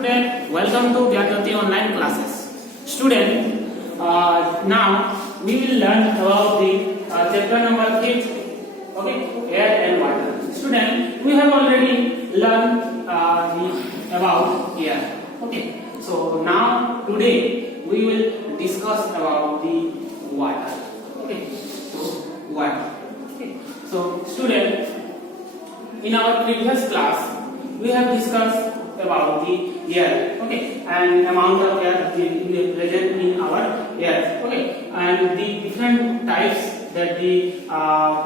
Student, welcome to Vyagati online classes. Student, now we will learn about the chapter number 8, okay, air and water. Student, we have already learned about air. Okay, so now today we will discuss about the water. Okay, so water. Okay, so student, in our previous class we have discussed about the air, okay, and amount of air present in our air, okay, and the different types that the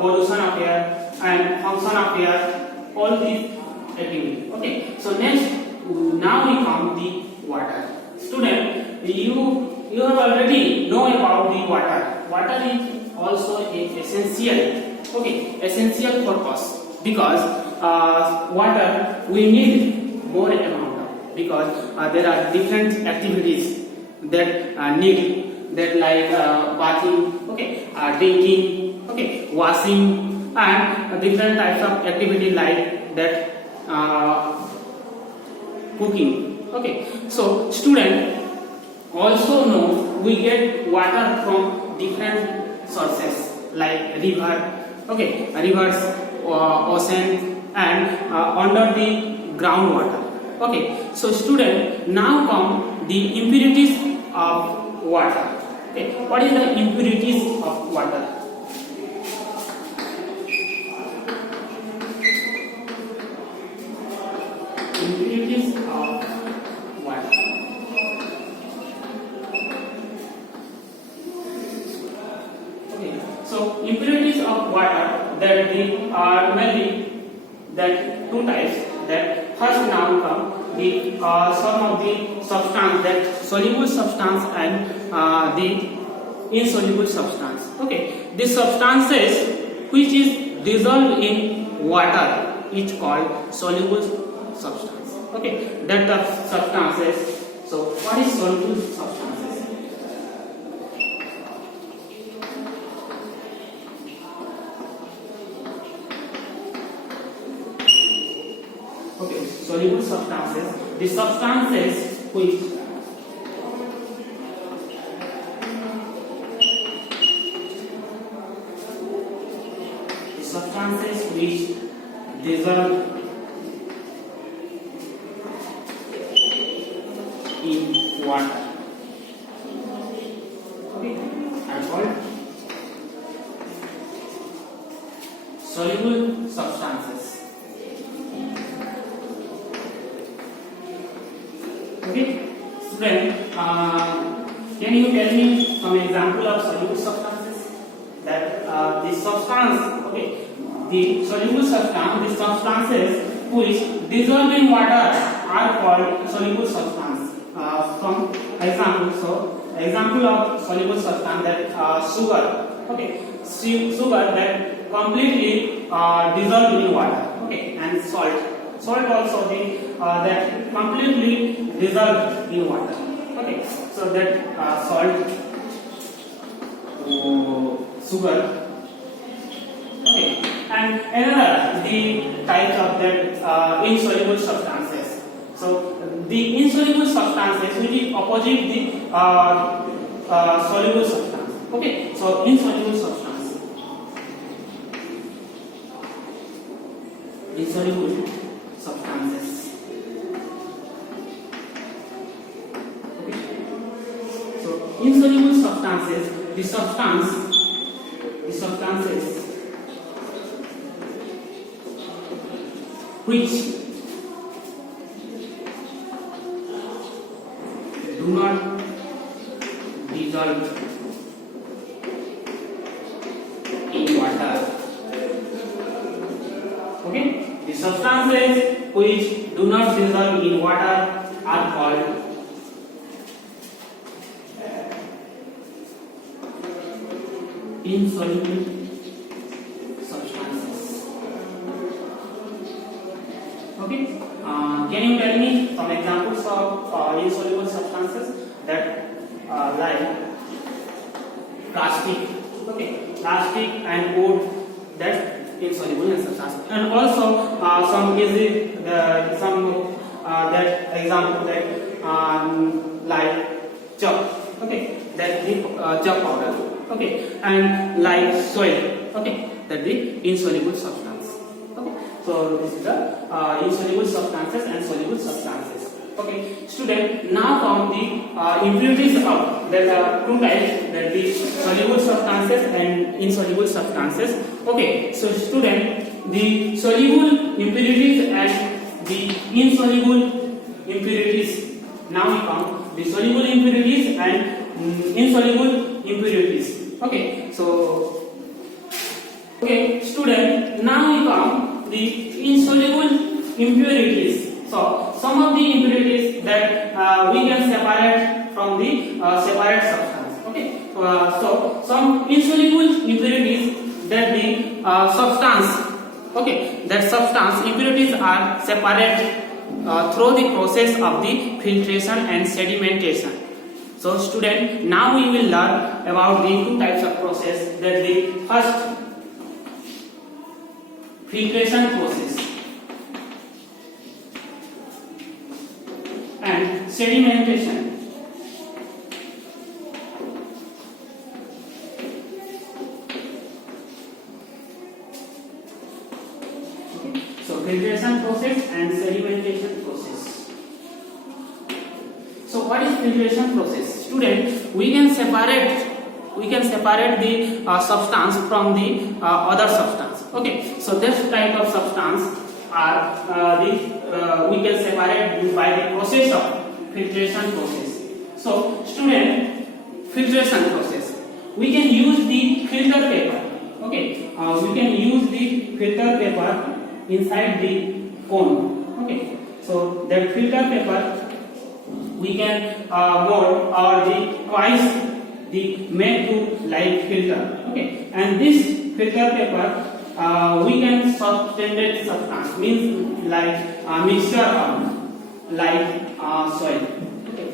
pollution of air and function of air, all these activity. Okay, so next, now we come the water. Student, you have already know about the water. Water is also essential, okay, essential purpose, because water we need more amount of, because there are different activities that need that, like bathing, okay, drinking, okay, washing, and different types of activity like that cooking. Okay, so student also know we get water from different sources like river, okay, rivers, ocean, and under the groundwater. Okay, so student, now come the impurities of water. Okay, what is the impurities of water? Impurities of water. Okay, so impurities of water, that they are mainly that two types. That first now come the some of the substance, that soluble substance and the insoluble substance. Okay, the substances which is dissolved in water is called soluble substance. Okay, that the substances. So what is soluble substances? Okay, soluble substances, the substances which dissolve in water, okay, are called soluble substances. Okay, student, can you tell me some example of soluble substances? That the substance, okay, the soluble substance, the substances which dissolve in water are called soluble substance. From example, so example of soluble substance, that sugar, okay, sugar that completely dissolve in water, okay, and salt. Salt also the that completely dissolved in water. Okay, so that salt, sugar. Okay, and another the types of that insoluble substances. So the insoluble substances which is opposite the soluble substance. Okay, so insoluble substance, insoluble substances. Okay, so insoluble substances, the substances which do not dissolve in water. Okay, the substances which do not dissolve in water are called insoluble substances. Okay, can you tell me some examples of insoluble substances? That like plastic, okay, plastic and wood, that's insoluble in substance, and also some that example that like chalk, okay, that the chalk powder, okay, and like soil, okay, that the insoluble substance. Okay, so this is the insoluble substances and soluble substances. Okay, student, now from the impurities of, there are two types, that the soluble substances and insoluble substances. Okay, so student, the soluble impurities and the insoluble impurities. Now we come the soluble impurities and insoluble impurities. Okay, so okay, student, now we come the insoluble impurities. So some of the impurities that we can separate from the separate substance. Okay, so some insoluble impurities that the substance, okay, that substance impurities are separated through the process of the filtration and sedimentation. So student, now we will learn about the two types of process. That the first, filtration process and sedimentation. Okay. So filtration process and sedimentation process. So what is filtration process? Student, we can separate the substance from the other substance. Okay, so this type of substance are we can separate by the process of filtration process. So student, filtration process, we can use the filter paper. Okay, we can use the filter paper inside the cone. Okay, so that filter paper we can mold or the twice the made to like filter. Okay, and this filter paper we can substandard substance, means like mixture of like soil. Okay,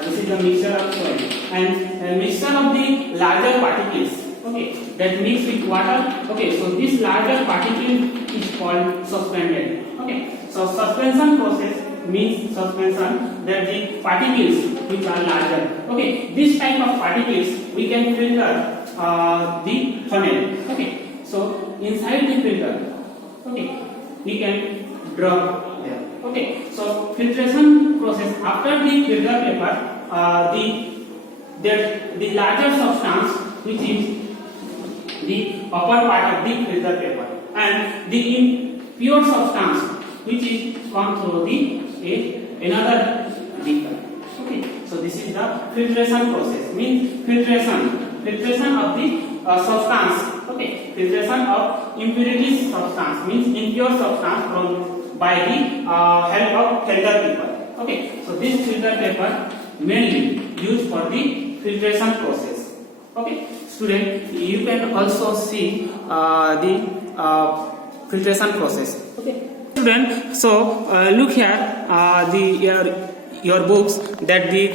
this is the mixture of soil and mixture of the larger particles. Okay, that mix with water. Okay, so this larger particle is called suspended. Okay, so suspension process means suspension, that the particles which are larger. Okay, this type of particles we can filter the funnel. Okay, so inside the filter, okay, we can drop there. Okay, so filtration process, after the filter paper, the larger substance, which is the upper part of the filter paper, and the impure substance, which is come through the another beaker. Okay, so this is the filtration process, means filtration of the substance. Okay, filtration of impurities substance, means impure substance from by the help of filter paper. Okay, so this filter paper mainly used for the filtration process. Okay, student, you can also see the filtration process. Okay, student, so look here, your books, that the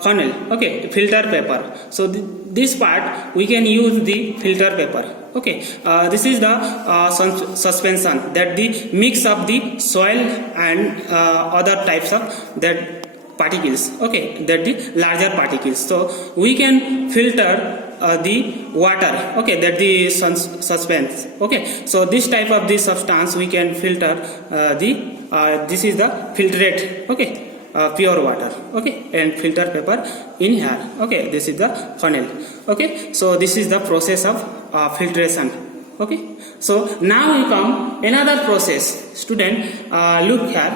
funnel, okay, filter paper. So this part we can use the filter paper. Okay, this is the suspension, that the mix of the soil and other types of that particles. Okay, that the larger particles. So we can filter the water. Okay, that the suspense. Okay, so this type of the substance we can filter this is the filtrate. Okay, pure water. Okay, and filter paper in here. Okay, this is the funnel. Okay, so this is the process of filtration. Okay, so now we come another process. Student, look here,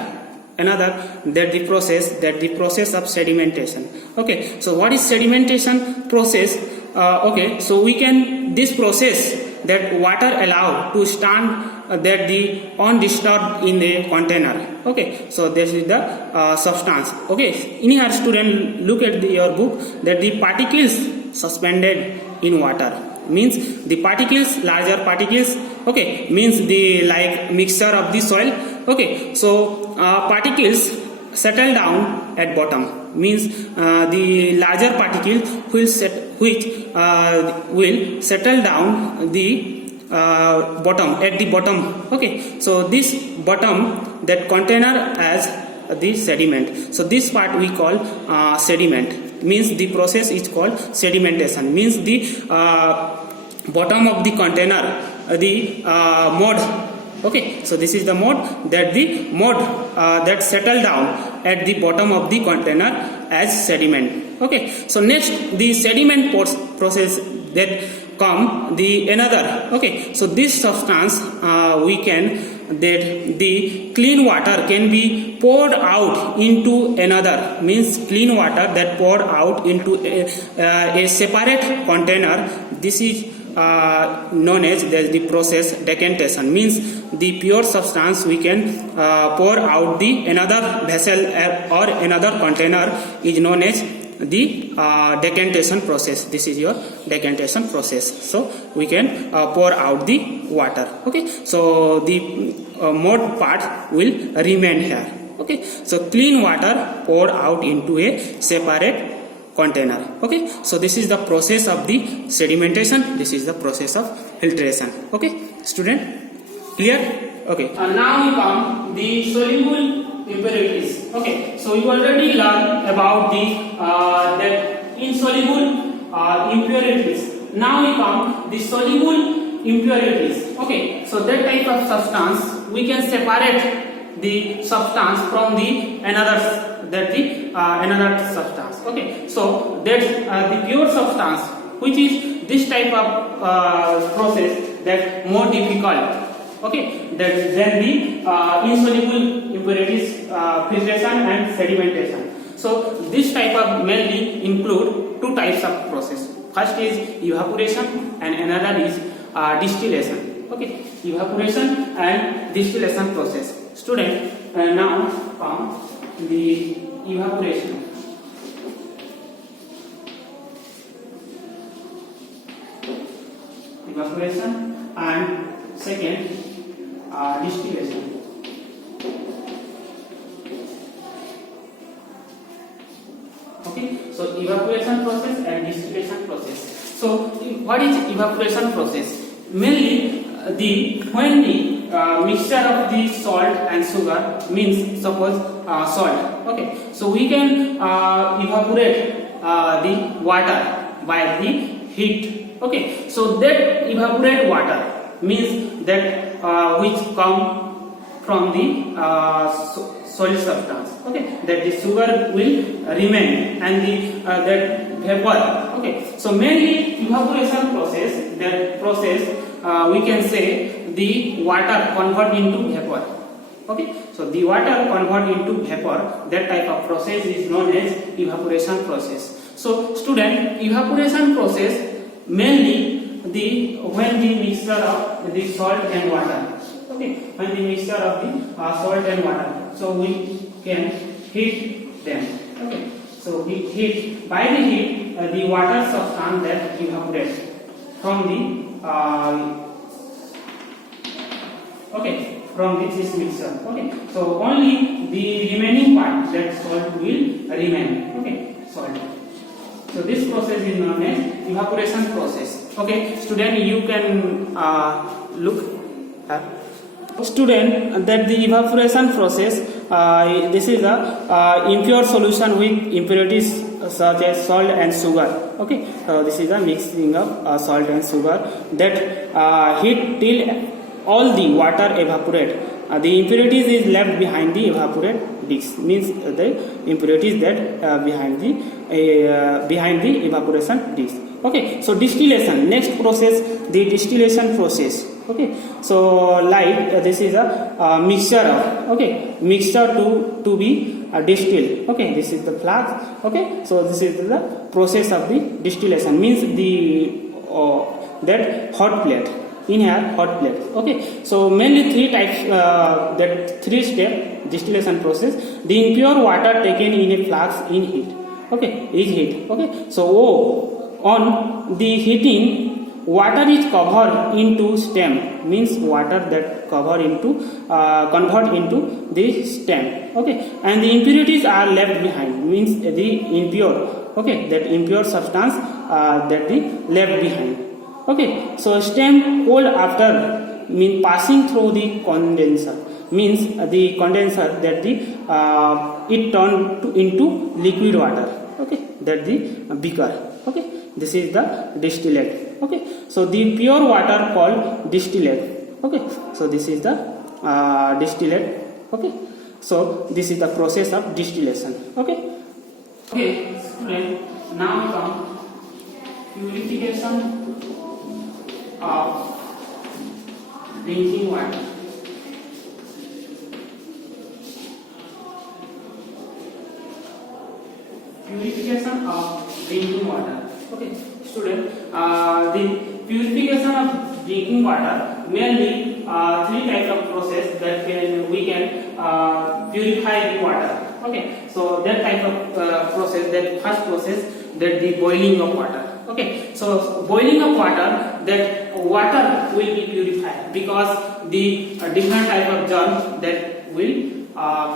another, that the process of sedimentation. Okay, so what is sedimentation process? Okay, so we can, this process, that water allow to stand that the undisturbed in the container. Okay, so this is the substance. Okay, in here, student, look at your book, that the particles suspended in water, means the particles, larger particles. Okay, means the like mixture of the soil. Okay, so particles settle down at bottom, means the larger particles will settle down the bottom, at the bottom. Okay, so this bottom, that container as the sediment. So this part we call sediment, means the process is called sedimentation, means the bottom of the container, the mud. Okay, so this is the mud, that the mud that settle down at the bottom of the container as sediment. Okay, so next the sediment process that come the another. Okay, so this substance we can, that the clean water can be poured out into another, means clean water that poured out into a separate container. This is known as the process decantation, means the pure substance we can pour out the another vessel or another container is known as the decantation process. This is your decantation process. So we can pour out the water. Okay, so the mud part will remain here. Okay, so clean water poured out into a separate container. Okay, so this is the process of the sedimentation, this is the process of filtration. Okay, student, clear? Okay, now we come the soluble impurities. Okay, so you already learned about the that insoluble impurities. Now we come the soluble impurities. Okay, so that type of substance we can separate the substance from the another, that the another substance. Okay, so that's the pure substance, which is this type of process that more difficult. Okay, that than the insoluble impurities filtration and sedimentation. So this type of mainly include two types of process. First is evaporation and another is distillation. Okay, evaporation and distillation process. Student, now come the evaporation. Evaporation and second distillation. Okay, so evaporation process and distillation process. So what is evaporation process? Mainly when the mixture of the salt and sugar, means suppose salt. Okay, so we can evaporate the water by the heat. Okay, so that evaporate water means that which come from the solid substance. Okay, that the sugar will remain and the that vapor. Okay, so mainly evaporation process, that process we can say the water convert into vapor. Okay, so the water convert into vapor, that type of process is known as evaporation process. So student, evaporation process mainly when the mixture of the salt and water. Okay, when the mixture of the salt and water, so we can heat them. Okay, so we heat, by the heat the water substance that evaporates from the okay, from this mixture. Okay, so only the remaining part, that salt will remain. Okay, salt. So this process is known as evaporation process. Okay, student, you can look at. Student, that the evaporation process, this is a impure solution with impurities such as salt and sugar. Okay, so this is a mixing of salt and sugar that heat till all the water evaporate. The impurities is left behind the evaporate disk, means the impurities that behind the evaporation disk. Okay, so distillation, next process, the distillation process. Okay, so like this is a mixture of, okay, mixture to be distilled. Okay, this is the flask. Okay, so this is the process of the distillation, means the that hot plate. In here, hot plate. Okay, so mainly three types, that three step distillation process. The impure water taken in a flask in heat. Okay, is heat. Okay, so on the heating, water is covered into stem, means water that cover into convert into the stem. Okay, and the impurities are left behind, means the impure. Okay, that impure substance that the left behind. Okay, so stem cold after, mean passing through the condenser. means the condenser, that the it turned into liquid water. Okay, that the beaker. Okay, this is the distillate. Okay, so the pure water called distillate. Okay, so this is the distillate. Okay, so this is the process of distillation. Okay, student, now come purification of drinking water. Purification of drinking water. Okay, student, the purification of drinking water mainly three types of process that we can purify the water. Okay, so that type of process, that first process, that the boiling of water. Okay, so boiling of water, that water will be purified because the different type of germs that will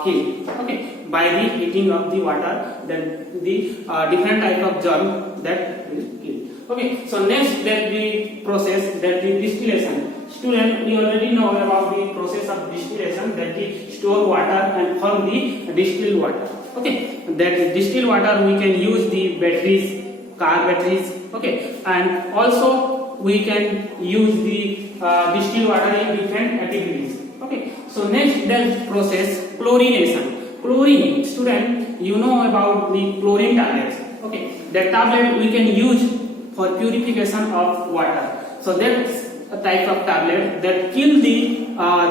kill. Okay, by the heating of the water, then the different type of germ that will kill. Okay, so next, that the process, that the distillation. Student, we already know about the process of distillation, that the store water and form the distilled water. Okay, that distilled water we can use the batteries, car batteries. Okay, and also we can use the distilled water in different activities. Okay, so next, that process, chlorination. Chlorine, student, you know about the chlorine tablets. Okay, that tablet we can use for purification of water. So that's a type of tablet that kill the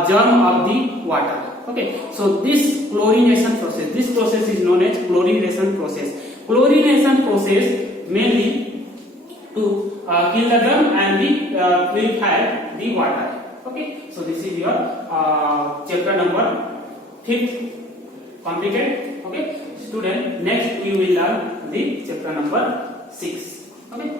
germ of the water. Okay, so this chlorination process, this process is known as chlorination process. Chlorination process mainly to kill the germ and purify the water. Okay, so this is your chapter number 5 completed. Okay, student, next you will learn the chapter number 6. Okay.